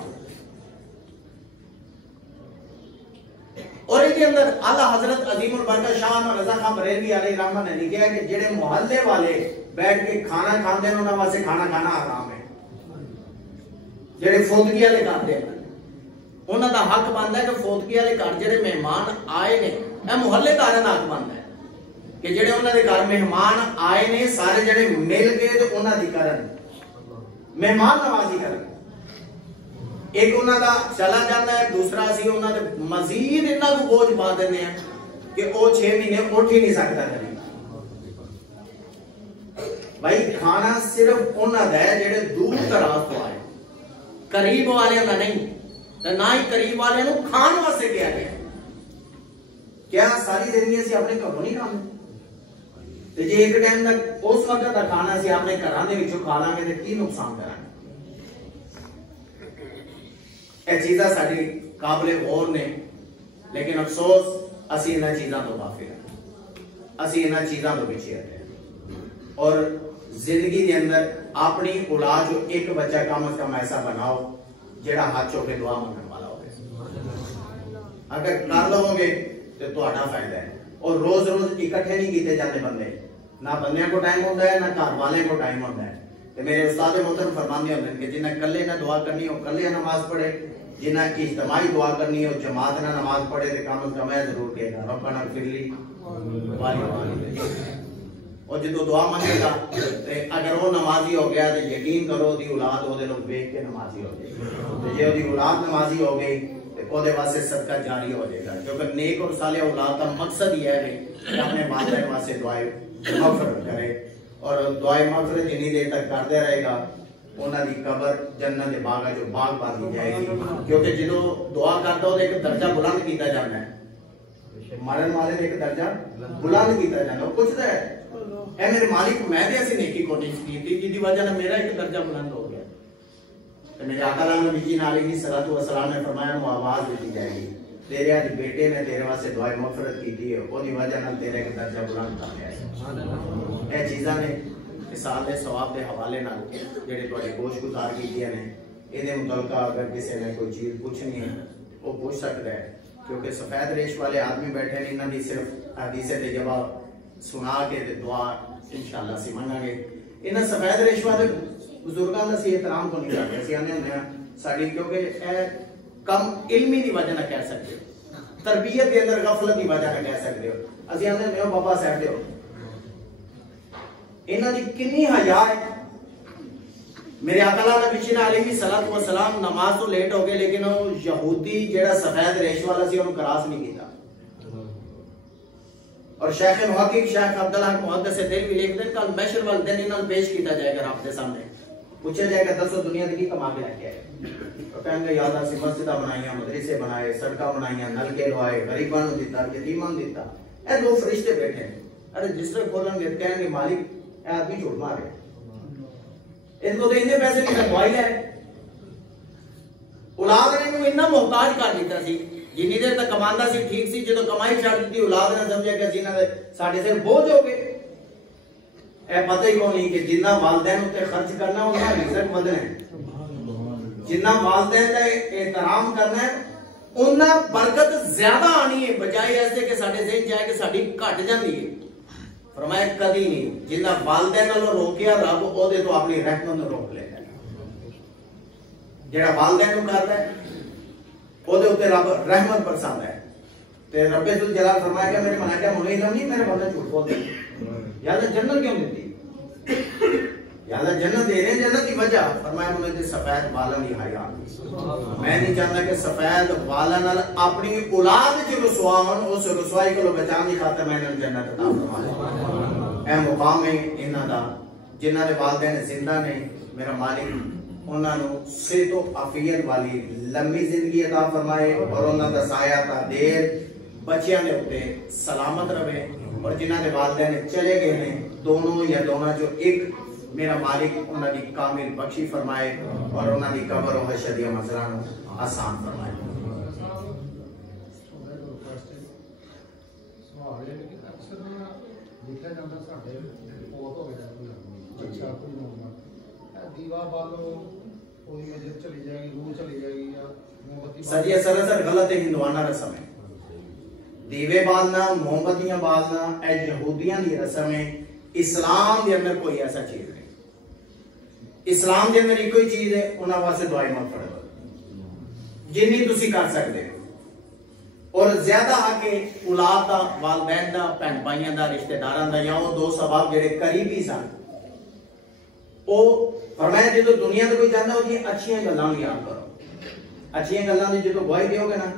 اور ایک اندر اعلیٰ حضرت عظیم البرکہ شاہ رضا خان بریلوی علیہ رحمہ نے لکھا ہے کہ جڑے محلے والے بیٹھ کے کھانا کھاندے ہیں انہاں واسطے کھانا کھانا حرام ہے، جڑے فوتگی والے کھاندے ہیں انہاں دا حق بندا ہے کہ فوتگی والے گھر جڑے مہمان آئے نے اے محلے داراں دا حق بندا ہے کہ جڑے انہاں دے گھر مہمان آئے نے سارے جڑے مل گئے تے انہاں دی کرن مہمان نوازی کرن، ایک انہاں دا چلا جاتا ہے، دوسرا سی انہاں دے مزید انہاں کو بوجھ پا دینے ہیں کہ او 6 مہینے اٹھ ہی نہیں سکتا کبھی۔ بھائی کھانا صرف انہاں دا ہے جڑے دور دراز تو آئے، قریب والے دا نہیں، نہ ہی قریب والے نو کھان واسطے کیا گیا۔ کیا ساری زندگی سے اپنے گھروں نہیں کھانے؟ تے جے ایک ٹائم تک اس وقت دا کھانا سی اپنے گھراں دے وچوں کھا لاں گے تے کی نقصان کران گے؟ اے چیزاں ساری قابل غور نے، لیکن افسوس اسی انہاں چیزاں تو غافل ہیں، اسی انہاں چیزاں تو پیچھے رہتے ہیں۔ اور زندگی دے اندر اپنی اولاد جو ایک بچہ کم از کم ایسا بناؤ جڑا ہاتھ چو کے دعا مانگنے والا ہوگا، اگر کر لو گے تو تہاڈا فائدہ ہے. اور روز روز اکٹھے نہیں کیتے جاتے بندے, نہ بندیاں کو ٹائم ہوتا ہے نہ گھر والے کو ٹائم ہوتا ہے. تو میرے استاد محترم فرماندے ہوتے ہیں کہ جنہیں کلے نہ دعا کرنی ہو کلے نماز پڑھے, جنہیں اجتماعی دعا کرنی ہو جماعت نہ نماز پڑھے تو کم از کم ہے ضرور کہے گا ربنا اغفر لی والوالدی. اور جدو دعا منگے گا اگر وہ نمازی ہو گیا تو یقین کرو دی اولاد وہ لوگ دیکھ کے نمازی ہو جائے گی. جی وہ اولاد نمازی ہو گئی تو وہ واسطے صدقہ جاری ہو جائے گا, کیونکہ نیک اور صالح اولاد کا مقصد یہ ہے کہ اپنے والدین واسطے دعائیں مغفرت کرے. اور دعائیں مغفرت جتنی دیر تک کرتے رہے گا انہاں دی قبر جنت دے باغ جو باغ باندھی جائے گی. کیونکہ جدو دعا کرتا ہو تو ایک درجہ بلند کیتا جانا ہے, مرن والے نے ایک درجہ بلند کیتا جانا. وہ پوچھتا ہے اے میرے مالک میں بھی ایسی نیکی کو نہیں کی جس کی وجہ سے میرا ایک درجہ بلند ہو گیا. تو میرے آقا نبی جی علیہ الصلوۃ والسلام نے فرمایا وہ آواز دیتی جائے گی تیرے آج بیٹے نے تیرے واسطے دعائیں مغفرت کی تھی وہ دی وجہ نال تیرا ایک درجہ بلند کر گیا ہے. اے چیزاں نے مثال دے ثواب دے حوالے نال جڑے تواڈے گوش گزار کیتیاں نے ایں متعلقہ اگر کسی نے کوئی چیز پوچھنی ہے وہ پوچھ سکتا ہے, کیونکہ سفید ریش والے آدمی بیٹھے ہیں انہاں دی صرف حدیث تے جواب سنا کے دعا انشاءاللہ سی منگا گے. انہاں سفید ریش والے بزرگاں دا سی احترام کو نہیں کرتے, اسی آنے ہونے ساڈی کیونکہ اے کم علمی دی وجہ نہ کہہ سکتے ہو, تربیت کے اندر غفلت دی وجہ نہ کہہ سکتے ہو. اسی آنے ہونے بابا صاحب دے ہو انہاں دی کنی حیا ہے. میرے آقا نبی علیہ الصلوۃ والسلام نماز تو لیٹ ہو گئے لیکن وہ یہودی جڑا سفید ریش والا سی انہوں کراس نہیں کیتا. اور شیخ محقق شیخ عبداللہ محدث دل بھی لکھتے ہیں کل محشر والے دن انہوں پیش کیتا جائے گا رب کے سامنے, پوچھا جائے گا دسو دنیا کی کما کے رکھ کے آئے. تو کہیں گے یاد اسی مسجدہ بنائیاں مدرسے بنائے سڑکاں بنائیاں نلکے لوائے غریباں نوں دیتا یتیماں نوں دیتا. اے دو فرشتے بیٹھے ہیں, ارے جس طرح کھولن گے کہیں گے مالک اے آدمی جھوٹ مارے ان کو تو اتنے پیسے نہیں دوائی ہے. اولاد نے انہوں اتنا محتاج کر دیتا سی جنی دیر تک کماندا سی ٹھیک سی, جدو کمائی چھڑ دیتی اولاد نے سمجھا کہ جنہاں دے ساڈے سر بوجھ ہو گئے. اے پتہ ہی کون نہیں کہ جنہ والدین تے خرچ کرنا انہاں رزق ودنا ہے, جنہ والدین دا احترام کرنا ہے انہاں برکت زیادہ آنی ہے بجائے ایسے کہ ساڈے ذہن جائے کہ ساڈی گھٹ جاندی ہے. فرمایا کدی نہیں, جنہ والدین نالوں روکیا رب او دے تو اپنی رحمت نوں روک لے گا. جڑا والدین نوں کردا ہے او دے اوتے رب رحمت برساندا ہے. تے رب ذوالجلال فرمایا کہ میرے ملائکہ مولوی نہیں میرے بندے جھوٹ بولتے یا اللہ جنت کیوں دیتی, یا اللہ جنت دے رہے جنت کی وجہ. فرمایا مجھے سفید بالن دی حیا, میں نہیں چاہتا کہ سفید بالن نال اپنی اولاد وچ رسوا ہون, اس رسوائی کو بچان دی خاطر میں انہاں جنت عطا فرمایا. اے مقام ہے انہاں دا جنہاں دے والدین زندہ نے, میرا مالک انہاں نو صحت و عافیت والی لمبی زندگی عطا فرمائے اور انہاں دا سایہ تا دیر بچیاں دے اوتے سلامت رہے. اور جنہاں دے والدین چلے گئے ہیں دونوں یا دونوں جو ایک, میرا مالک انہاں دی کامل بخشی فرمائے اور انہاں دی قبر و حشر دی منزلان آسان فرمائے. سجی سراسر غلط ہندوانہ رسم ہے. دیوے بالنا موم بتیاں بالنا اے یہودیاں دی رسم ہے. اسلام دے اندر کوئی ایسا چیز نہیں. اسلام دے اندر ایک کوئی چیز ہے انہاں واسطے دعائیں مغفرت جنی تسی کر سکتے ہو. اور زیادہ حق اولاد دا والدین دا بہن بھائیاں دا رشتہ داراں دا یا وہ دو سبب جڑے قریبی سن او فرمایا جدو دنیا تے کوئی جاندا ہو جی اچھیاں گلاں یاد کرو. اچھیاں گلاں دی جدو گواہی دیو گے نا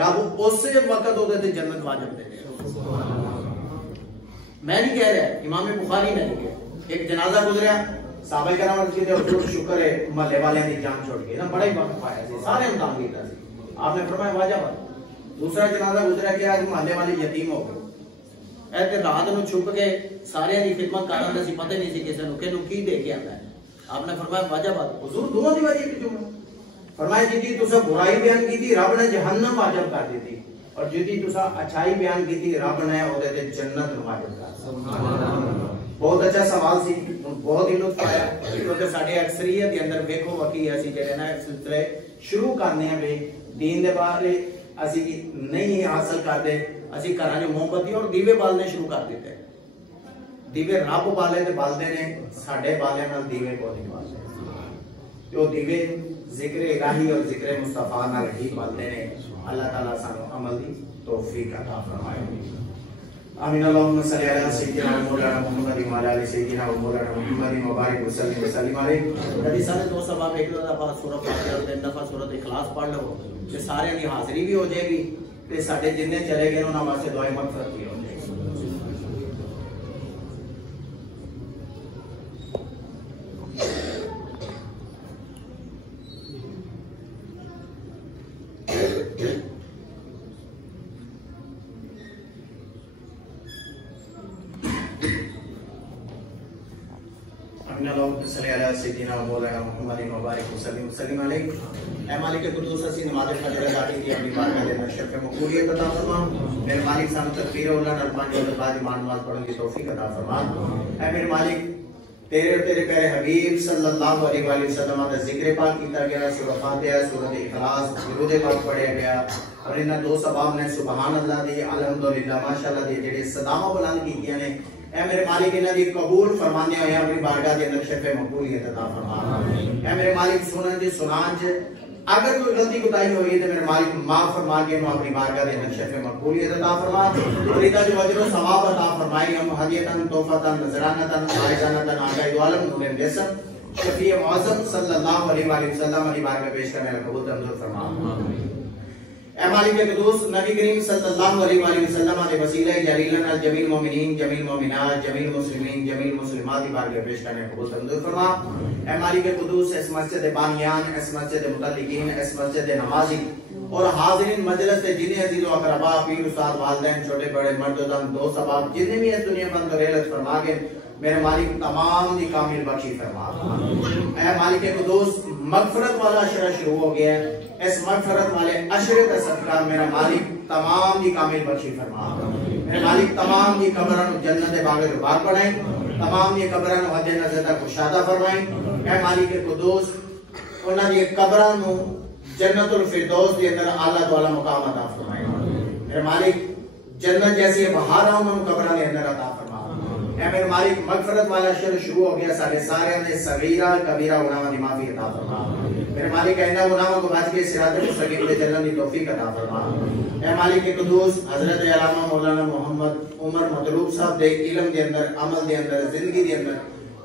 رب اس وقت او دے جنت واجب دے دے. میں نہیں کہہ رہا, امام بخاری نے لکھا ایک جنازہ گزریا صحابہ کرام نے کہتے حضور شکر ہے محلے والے دی جان چھوڑ کے نا بڑا ہی وقت پایا سی سارے امتحان کیتا سی. آپ نے فرمایا واجب ہے. دوسرا جنازہ گزرا کہ آج محلے والے یتیم ہو گئے, اے تے رات نو چھپ کے سارے دی خدمت کراں تے سی پتہ نہیں سی کسے نو کہ کی دے کے آندا ہے. آپ نے فرمایا واجب ہے. حضور دونوں دی وجہ کیوں؟ فرمایا جی تسا برائی بیان کی تھی رب نے جہنم واجب کر دی تھی, اور جدی تسا اچھائی بیان کی تھی رب نے او دے تے جنت واجب کر. سبحان اللہ. بہت اچھا سوال سی, بہت ہی لطف آیا کیونکہ ساڈے اکثریت دے اندر ویکھو وکی اسی جڑے نا سلسلے شروع کرنے ہیں بے دین دے بارے اسی نہیں حاصل کرتے اسی گھراں وچ موم بتی اور دیوے بالنے شروع کر دیتے دیوے رب بالے تے بالدے نے ساڈے بالے نال دیوے کو نہیں بالدے جو دیوے ذکر الہی اور ذکر مصطفیٰ نال ہی بالدے نے اللہ تعالیٰ سانو عمل دی توفیق عطا فرمائے آمین اللہم صلی علی سیدنا مولانا محمد وعلی آل سیدنا مولانا محمد مبارک وسلم وسلم علیہ کبھی سارے دو سبب ایک دفعہ سورۃ فاتحہ اور تین دفعہ سورۃ اخلاص پڑھ لو تے سارے دی حاضری بھی ہو جائے گی تے ساڈے جننے چلے گئے انہاں واسطے دعائے مغفرت بھی ہو جائے گی صلی علی سیدنا مولانا محمد مبارک وسلم وسلم علیہ اے مالک قدوس اسی نماز فجر ادا کی اپنی بارگاہ دے اندر شرف مقبولیت عطا فرما میرے مالک سانو تکبیر اولا نال پانچ وقت بعد ایمان نماز پڑھنے کی توفیق عطا فرما اے میرے مالک تیرے اور تیرے پیارے حبیب صلی اللہ علیہ وآلہ وسلم کا ذکر پاک کیتا گیا سورۃ فاتحہ سورۃ اخلاص درود پاک پڑھیا گیا اور انہاں دو سباب نے سبحان اللہ دی الحمدللہ ماشاءاللہ دی جڑے صداواں بلند کیتیاں نے اے میرے مالک انہاں دی قبول فرمانے ہوئے اپنی بارگاہ دے اندر شرف مقبولیت عطا فرما اے میرے مالک سنن دی سنان اگر کوئی غلطی کوتاہی ہوئی تو میرے مالک معاف فرما کے انہوں اپنی بارگاہ دے اندر شرف مقبولیت عطا فرما فریدہ جو اجر و ثواب عطا فرمائی ہم ہدیتاً توفاتاً نذرانتاً عائزانتاً آقائد عالم نور جسم شفیع معظم صلی اللہ علیہ وآلہ وسلم علی بارگاہ پیش کرنے لکھا قبول تنظر فرما اے مالک قدوس نبی کریم صلی اللہ علیہ وآلہ وسلم علیہ وسیلہ جلیلن الجمیل مومنین جمیل مومنات جمیل مسلمین جمیل مسلمات بارگاہ پیش کرنے قبول تنظر فرما اے مالک قدوس اس مسجد بانیان اس مسجد متعلقین اس مسجد نمازی اور حاضرین مجلس سے جنہیں عزیز و اقربا پیر استاد والدین چھوٹے بڑے مرد و زن دو سباب جنہیں بھی اس دنیا بند اور علت فرما کے میرے مالک تمام دی کامل بخشی فرما اے مالک قدوس مغفرت والا عشرہ شروع ہو گیا ہے اس مغفرت والے عشرے کا صدقہ میرا مالک تمام دی کامل بخشی فرما میرے مالک تمام دی قبران جنت باغ باغ بڑھائیں تمام دی قبران حد نظر تک کشادہ فرمائیں اے مالک قدوس انہاں دی قبران جنت الفردوس دی اندر اعلیٰ تو اعلیٰ مقام عطا فرمائیں میرے مالک جنت جیسی بہار انہوں قبران دی اندر عطا فرما اے میرے مالک مغفرت والا شر شروع ہو گیا سارے نے صغیرہ کبیرہ گناہوں دی معافی عطا فرما میرے مالک اینا گناہوں کو بچ کے صراط مستقیم پہ چلنے دی توفیق عطا فرما اے مالک قدوس حضرت علامہ مولانا محمد عمر مطلوب صاحب دے علم دے اندر عمل دے اندر زندگی دے اندر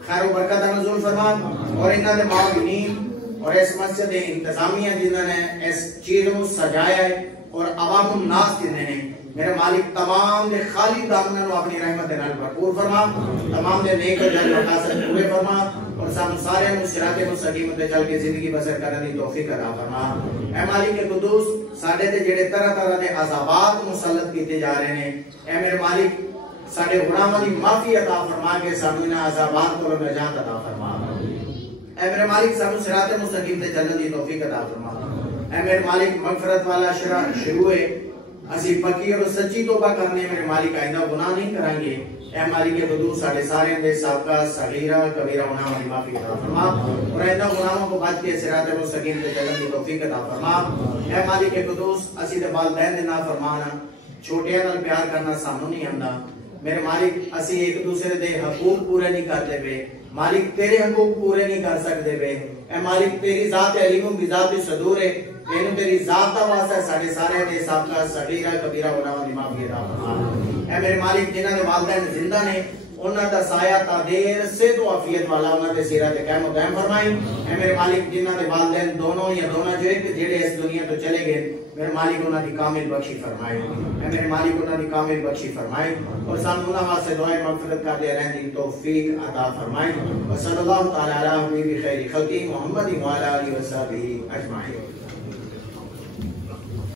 خیر و برکت نزول فرما اور انہاں دے معاونین اور اس مسجد انتظامیہ جنہوں نے اس چیز کو سجایا ہے اور عوام الناس جنہیں نے میرے مالک تمام دے خالی دامنوں اپنی رحمت نال بھرپور فرما تمام دے نیک اجر مقاصد پورے فرما اور سب سارے نو صراط مستقیم تے چل کے زندگی بسر کرنے دی توفیق عطا فرما اے مالک قدوس ساڈے تے جڑے طرح طرح دے عذابات مسلط کیتے جا رہے ہیں اے میرے مالک ساڈے گناہاں دی معافی عطا فرما کے سانو انہاں عذابات کو نجات عطا فرما اے میرے مالک سانو صراط مستقیم تے چلنے دی توفیق عطا فرما اے میرے مالک مغفرت والا شروع ہے اسی پکی اور سچی توبہ کرنے میرے مالک آئندہ گناہ نہیں کریں گے اے مالک قدوس ساڑھے سارے دے سابقہ صغیرہ کبیرہ گناہوں کی معافی عطا فرما اور آئندہ گناہوں کو بچ کے صراط مستقیم تے چلنے کی توفیق عطا فرما اے مالک قدوس اسی دے والدین دے نا فرمانا چھوٹیاں نال پیار کرنا سانو نہیں آندا میرے مالک اسی ایک دوسرے دے حقوق پورے نہیں کرتے پے مالک تیرے حقوق پورے نہیں کر سکتے پے اے مالک تیری ذات علیم بھی ذات صدور ہے تینوں تیری ذات دا واسطہ ساڑھے سارے دے سابقہ صغیرہ کبیرہ گناہوں کی معافی عطا فرما اے میرے مالک جنہاں دے والدین زندہ نے انہاں دا سایہ تا دیر سے تو عافیت والا انہاں دے سیرت قائم و دائم فرمائیں اے میرے مالک جنہاں دے والدین دونوں یا دونوں جو ایک جڑے اس دنیا تو چلے گئے میرے مالک انہاں دی کامل بخشی فرمائیں اے میرے مالک انہاں دی کامل بخشی فرمائیں اور سانو انہاں واسطے دعائیں مغفرت کرتے رہنے دی توفیق عطا فرمائیں وصلی اللہ تعالی علی حبیب خیر خلقی محمد وعلی آلہ وصحبہ اجمعین